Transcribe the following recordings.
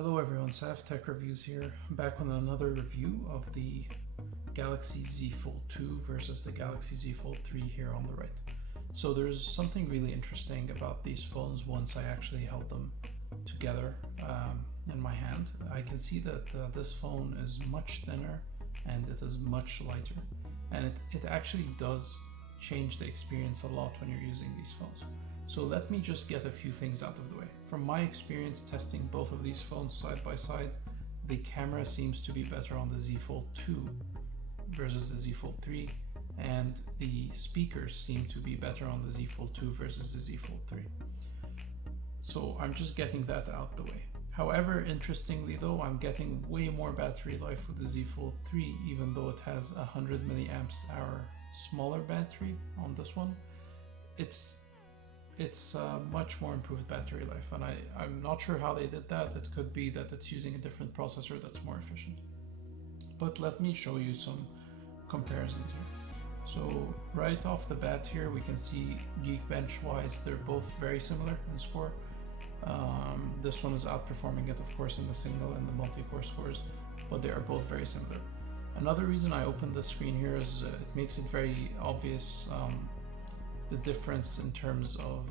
Hello everyone, Saf Tech Reviews here, back with another review of the Galaxy Z Fold 2 versus the Galaxy Z Fold 3 here on the right. So there's something really interesting about these phones once I actually held them together in my hand. I can see that this phone is much thinner and it is much lighter, and it actually does change the experience a lot when you're using these phones. So let me just get a few things out of the way. From my experience testing both of these phones side by side, the camera seems to be better on the Z Fold 2 versus the Z Fold 3, and the speakers seem to be better on the Z Fold 2 versus the Z Fold 3. So I'm just getting that out the way. However, interestingly though, I'm getting way more battery life with the Z Fold 3, even though it has 100 milliamps hour smaller battery on this one. It's much more improved battery life, and I'm not sure how they did that. It could be that it's using a different processor that's more efficient. But let me show you some comparisons here. So right off the bat here, we can see Geekbench wise, they're both very similar in score. This one is outperforming it, of course, in the single and the multi-core scores, but they are both very similar. Another reason I opened the screen here is it makes it very obvious the difference in terms of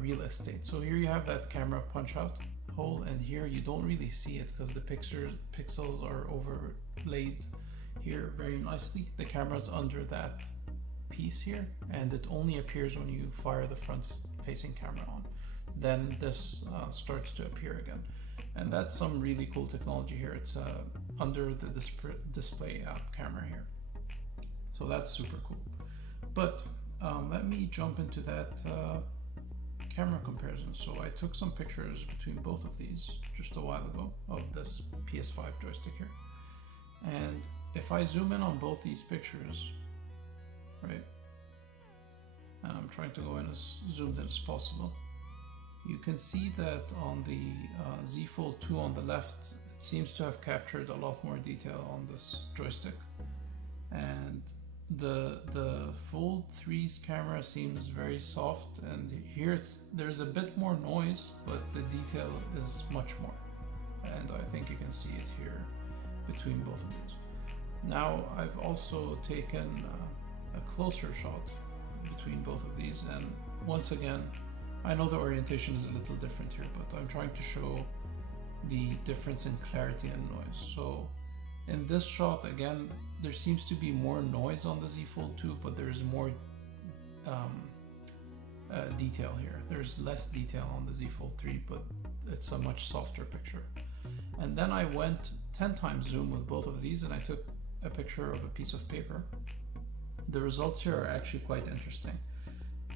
real estate. So here you have that camera punch out hole, and here you don't really see it because the pixels are overlaid here very nicely. The camera's under that piece here, and it only appears when you fire the front facing camera on. Then this starts to appear again, and that's some really cool technology here. It's under the display camera here, so that's super cool. But let me jump into that camera comparison. So I took some pictures between both of these just a while ago of this PS5 joystick here, and if I zoom in on both these pictures, right, and I'm trying to go in as zoomed in as possible, you can see that on the Z Fold 2 on the left, it seems to have captured a lot more detail on this joystick, and the Fold 3's camera seems very soft, and here there's a bit more noise, but the detail is much more, and I think you can see it here between both of these. Now I've also taken a closer shot between both of these, and once again, I know the orientation is a little different here, but I'm trying to show the difference in clarity and noise. So in this shot, again, there seems to be more noise on the Z Fold 2, but there's more detail here. There's less detail on the Z Fold 3, but it's a much softer picture. And then I went 10 times zoom with both of these, and I took a picture of a piece of paper. The results here are actually quite interesting.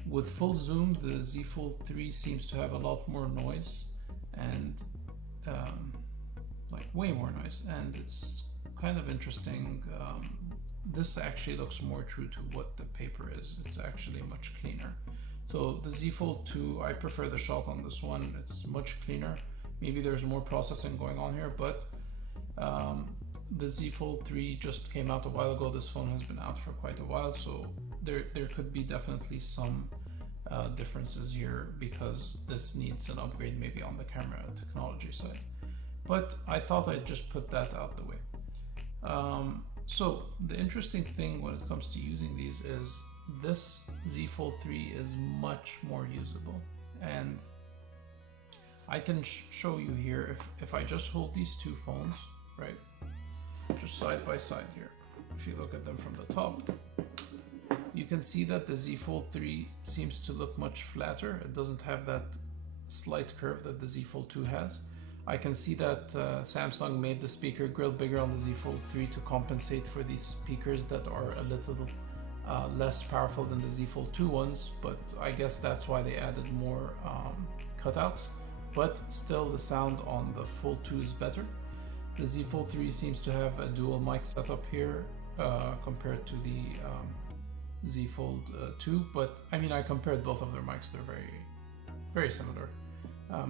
With full zoom, the Z Fold 3 seems to have a lot more noise, and like way more noise, and it's kind of interesting. This actually looks more true to what the paper is. It's actually much cleaner. So the Z Fold 2, I prefer the shot on this one. It's much cleaner. Maybe there's more processing going on here, but the Z Fold 3 just came out a while ago. This phone has been out for quite a while, so there could be definitely some differences here because this needs an upgrade maybe on the camera technology side. But I thought I'd just put that out the way. So the interesting thing when it comes to using these is this Z Fold 3 is much more usable, and I can show you here if I just hold these two phones, right, just side by side here. If you look at them from the top, you can see that the Z Fold 3 seems to look much flatter. It doesn't have that slight curve that the Z Fold 2 has. I can see that Samsung made the speaker grill bigger on the Z Fold 3 to compensate for these speakers that are a little less powerful than the Z Fold 2 ones, but I guess that's why they added more cutouts. But still, the sound on the Fold 2 is better. The Z Fold 3 seems to have a dual mic setup here compared to the Z Fold 2, but I mean, I compared both of their mics. They're very, very similar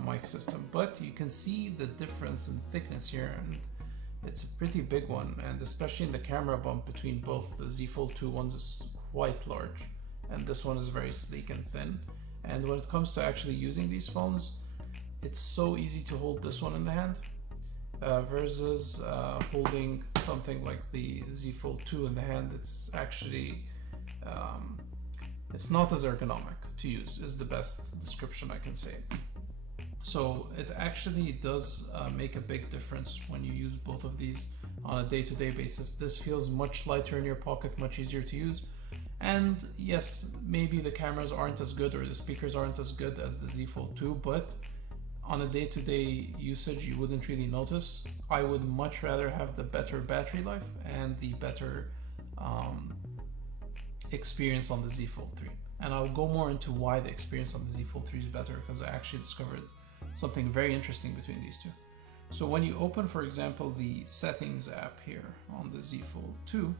mic system, but you can see the difference in thickness here, and it's a pretty big one, and especially in the camera bump between both. The Z Fold 2 ones is quite large, and this one is very sleek and thin. And when it comes to actually using these phones, it's so easy to hold this one in the hand versus holding something like the Z Fold 2 in the hand. It's actually it's not as ergonomic to use, is the best description I can say. So it actually does make a big difference when you use both of these on a day-to-day basis. This feels much lighter in your pocket, much easier to use. And yes, maybe the cameras aren't as good or the speakers aren't as good as the Z Fold 2, but on a day-to-day usage, you wouldn't really notice. I would much rather have the better battery life and the better experience on the Z Fold 3. And I'll go more into why the experience on the Z Fold 3 is better, because I actually discovered something very interesting between these two. So when you open, for example, the settings app here on the Z Fold 2,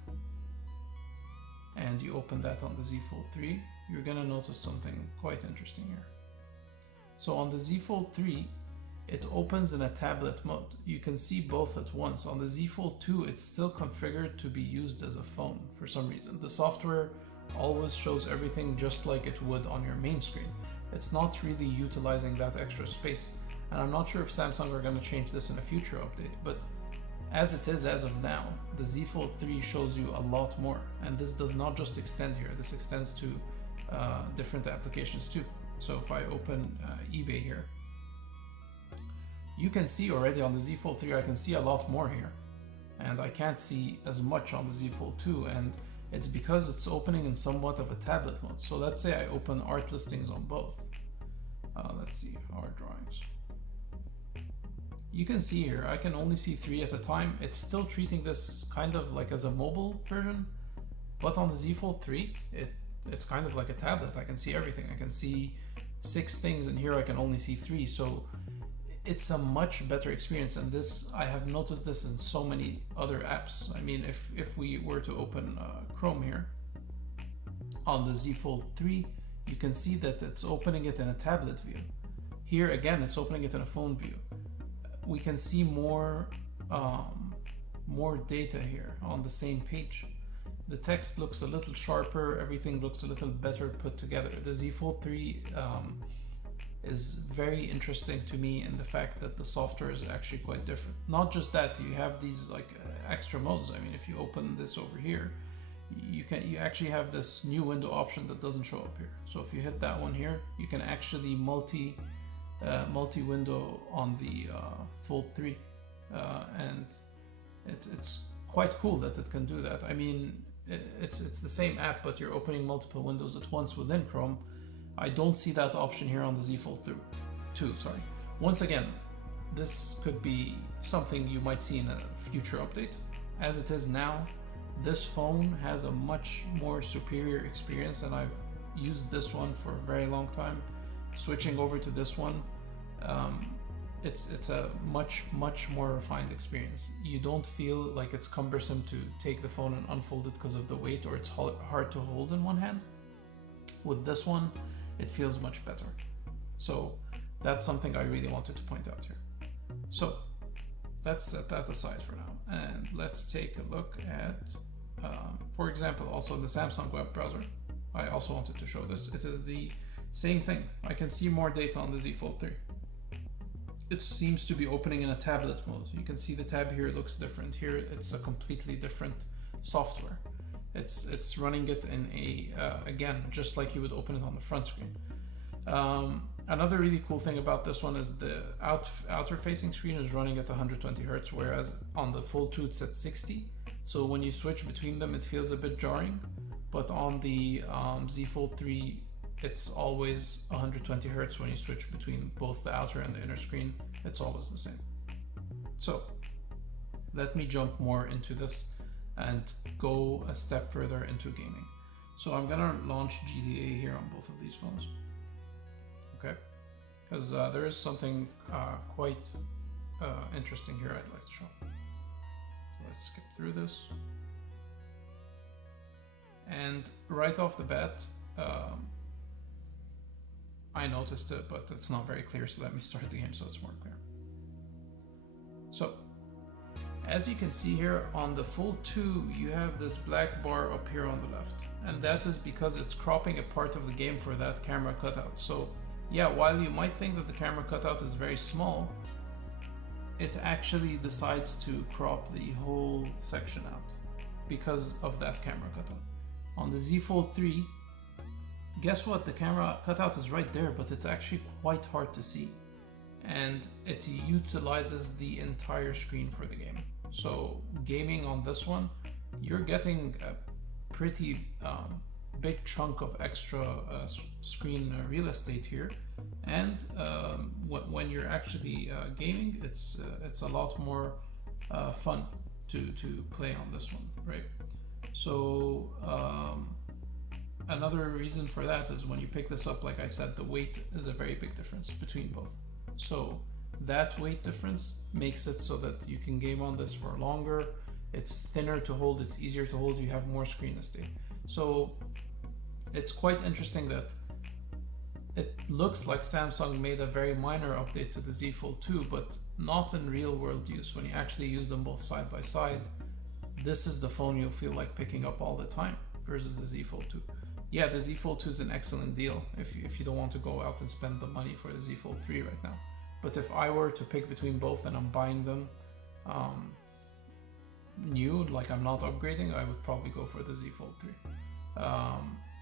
and you open that on the Z Fold 3, you're gonna notice something quite interesting here. So on the Z Fold 3, it opens in a tablet mode. You can see both at once. On the Z Fold 2, it's still configured to be used as a phone for some reason. The software always shows everything just like it would on your main screen. It's not really utilizing that extra space. And I'm not sure if Samsung are going to change this in a future update, but as it is as of now, the Z Fold 3 shows you a lot more. And this does not just extend here, this extends to different applications too. So if I open eBay here, you can see already on the Z Fold 3, I can see a lot more here. And I can't see as much on the Z Fold 2, and it's because it's opening in somewhat of a tablet mode. So let's say I open art listings on both. Let's see, art drawings. You can see here, I can only see 3 at a time. It's still treating this kind of like as a mobile version, but on the Z Fold 3, it's kind of like a tablet. I can see everything. I can see 6 things, and here I can only see 3. So it's a much better experience, and this, I have noticed this in so many other apps. I mean, if we were to open Chrome here on the Z Fold 3, you can see that it's opening it in a tablet view. Here again, it's opening it in a phone view. We can see more data here on the same page. The text looks a little sharper, everything looks a little better put together. The Z Fold 3 is very interesting to me in the fact that the software is actually quite different. Not just that, you have these like extra modes. I mean, if you open this over here, you actually have this new window option that doesn't show up here. So if you hit that one here, you can actually multi-window on the Fold 3, and it's quite cool that it can do that. I mean, it's the same app, but you're opening multiple windows at once within Chrome. I don't see that option here on the Z Fold 2. Once again, this could be something you might see in a future update. As it is now, this phone has a much more superior experience, and I've used this one for a very long time. Switching over to this one, it's a much more refined experience. You don't feel like it's cumbersome to take the phone and unfold it because of the weight, or it's hard to hold in one hand. With this one, it feels much better. So that's something I really wanted to point out here. So let's set that aside for now, and let's take a look at, for example, also the Samsung web browser. I also wanted to show this. It is the same thing. I can see more data on the Z Fold 3. It seems to be opening in a tablet mode. You can see the tab here looks different. Here it's a completely different software. It's running it in a, again, just like you would open it on the front screen. Another really cool thing about this one is the outer facing screen is running at 120 Hz, whereas on the Fold 2 it's at 60. So when you switch between them, it feels a bit jarring, but on the Z Fold 3, it's always 120 Hz when you switch between both the outer and the inner screen. It's always the same. So let me jump more into this and go a step further into gaming. So I'm gonna launch GTA here on both of these phones, okay? Because there is something quite interesting here I'd like to show. Let's skip through this. And right off the bat, I noticed it, but it's not very clear, so let me start the game so it's more clear. So, as you can see here on the Fold 2, you have this black bar up here on the left, and that is because it's cropping a part of the game for that camera cutout. So yeah, while you might think that the camera cutout is very small, it actually decides to crop the whole section out because of that camera cutout. On the Z Fold 3, guess what? The camera cutout is right there, but it's actually quite hard to see. And it utilizes the entire screen for the game. So gaming on this one, you're getting a pretty big chunk of extra screen real estate here. And when you're actually gaming, it's a lot more fun to play on this one, right? So another reason for that is when you pick this up, like I said, the weight is a very big difference between both. So that weight difference makes it so that you can game on this for longer. It's thinner to hold, it's easier to hold, you have more screen estate. So it's quite interesting that it looks like Samsung made a very minor update to the Z Fold 2, but not in real world use. When you actually use them both side by side, this is the phone you'll feel like picking up all the time versus the Z Fold 2. Yeah, the Z Fold 2 is an excellent deal if you don't want to go out and spend the money for the Z Fold 3 right now. But if I were to pick between both and I'm buying them new, like I'm not upgrading, I would probably go for the Z Fold 3.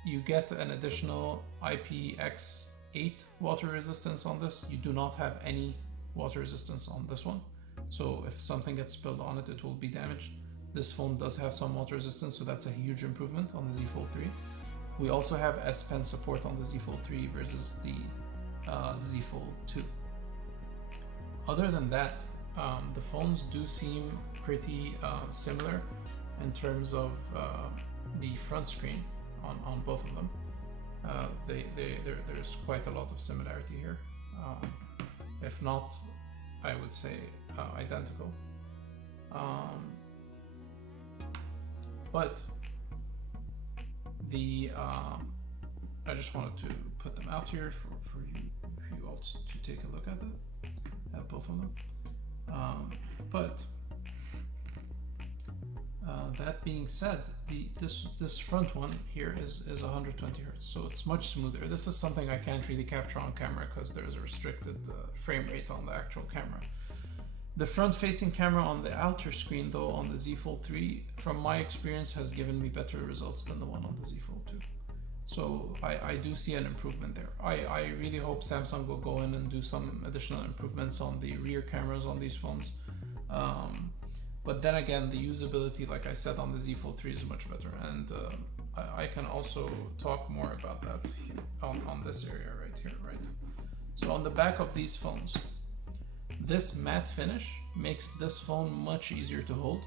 You get an additional IPX8 water resistance on this. You do not have any water resistance on this one. So if something gets spilled on it, it will be damaged. This phone does have some water resistance, so that's a huge improvement on the Z Fold 3. We also have S Pen support on the Z Fold 3 versus the Z Fold 2. Other than that, the phones do seem pretty similar in terms of the front screen on both of them. There's quite a lot of similarity here. If not, I would say identical. But I just wanted to put them out here for you all to take a look at it, at both of them. That being said, this front one here is 120 Hz, so it's much smoother. This is something I can't really capture on camera because there's a restricted frame rate on the actual camera. The front-facing camera on the outer screen, though, on the Z Fold 3, from my experience, has given me better results than the one on the Z Fold 2. So I do see an improvement there. I really hope Samsung will go in and do some additional improvements on the rear cameras on these phones. But then again, the usability, like I said, on the Z Fold 3 is much better. And I can also talk more about that on this area right here, right? So on the back of these phones, this matte finish makes this phone much easier to hold,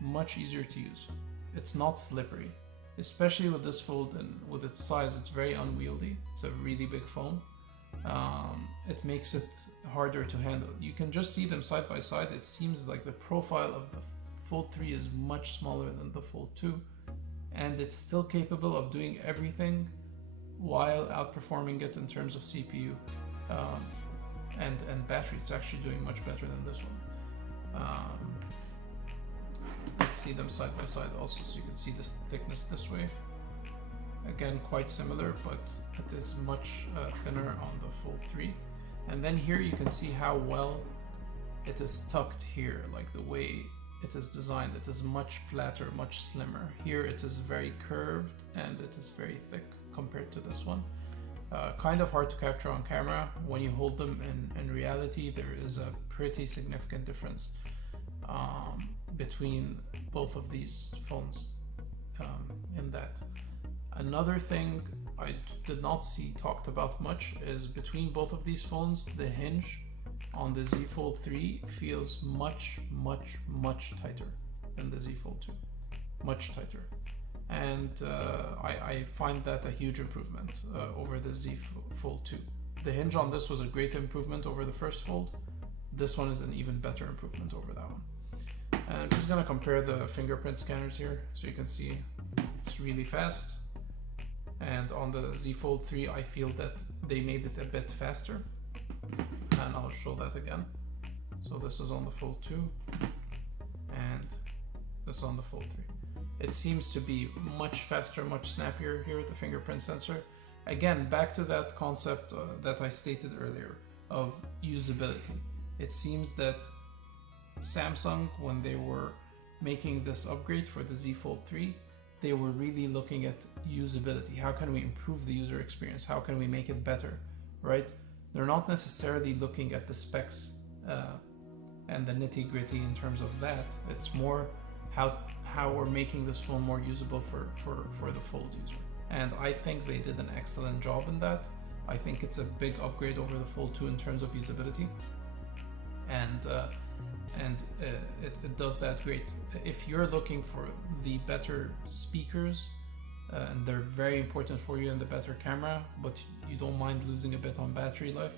much easier to use. It's not slippery, especially with this fold and with its size, it's very unwieldy. It's a really big phone. It makes it harder to handle. You can just see them side by side. It seems like the profile of the Fold 3 is much smaller than the Fold 2, and it's still capable of doing everything while outperforming it in terms of CPU and battery. It's actually doing much better than this one. Let's see them side by side also, so you can see this thickness this way. Again, quite similar, but it is much thinner on the Fold 3. And then here you can see how well it is tucked here, like the way it is designed. It is much flatter, much slimmer. Here it is very curved and it is very thick compared to this one. Kind of hard to capture on camera. When you hold them in reality, there is a pretty significant difference between both of these phones in that. Another thing I did not see talked about much is between both of these phones, the hinge on the Z Fold 3 feels much tighter than the Z Fold 2. Much tighter. And I find that a huge improvement over the Z Fold 2. The hinge on this was a great improvement over the first Fold. This one is an even better improvement over that one. And I'm just going to compare the fingerprint scanners here so you can see it's really fast. And on the Z Fold 3, I feel that they made it a bit faster. And I'll show that again. So this is on the Fold 2 and this is on the Fold 3. It seems to be much faster, much snappier here with the fingerprint sensor. Again, back to that concept that I stated earlier of usability. It seems that Samsung, when they were making this upgrade for the Z Fold 3, they were really looking at usability. How can we improve the user experience? How can we make it better, right? They're not necessarily looking at the specs and the nitty gritty in terms of that. It's more how we're making this phone more usable for the Fold user. And I think they did an excellent job in that. I think it's a big upgrade over the Fold 2 in terms of usability. And it does that great. If you're looking for the better speakers, and they're very important for you, and the better camera, but you don't mind losing a bit on battery life,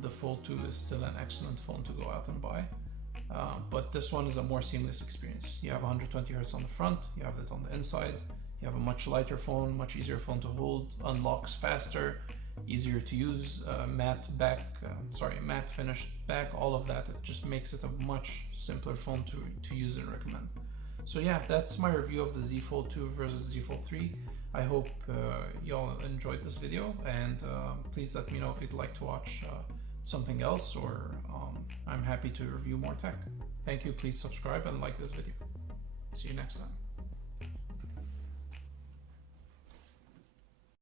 the Fold 2 is still an excellent phone to go out and buy. But this one is a more seamless experience. You have 120 Hz on the front, you have it on the inside, you have a much lighter phone, much easier phone to hold, unlocks faster, easier to use, matte finished back, all of that. It just makes it a much simpler phone to use and recommend. So yeah, that's my review of the Z Fold 2 versus Z Fold 3. I hope y'all enjoyed this video, and please let me know if you'd like to watch something else, or I'm happy to review more tech. Thank you, please subscribe and like this video. See you next time.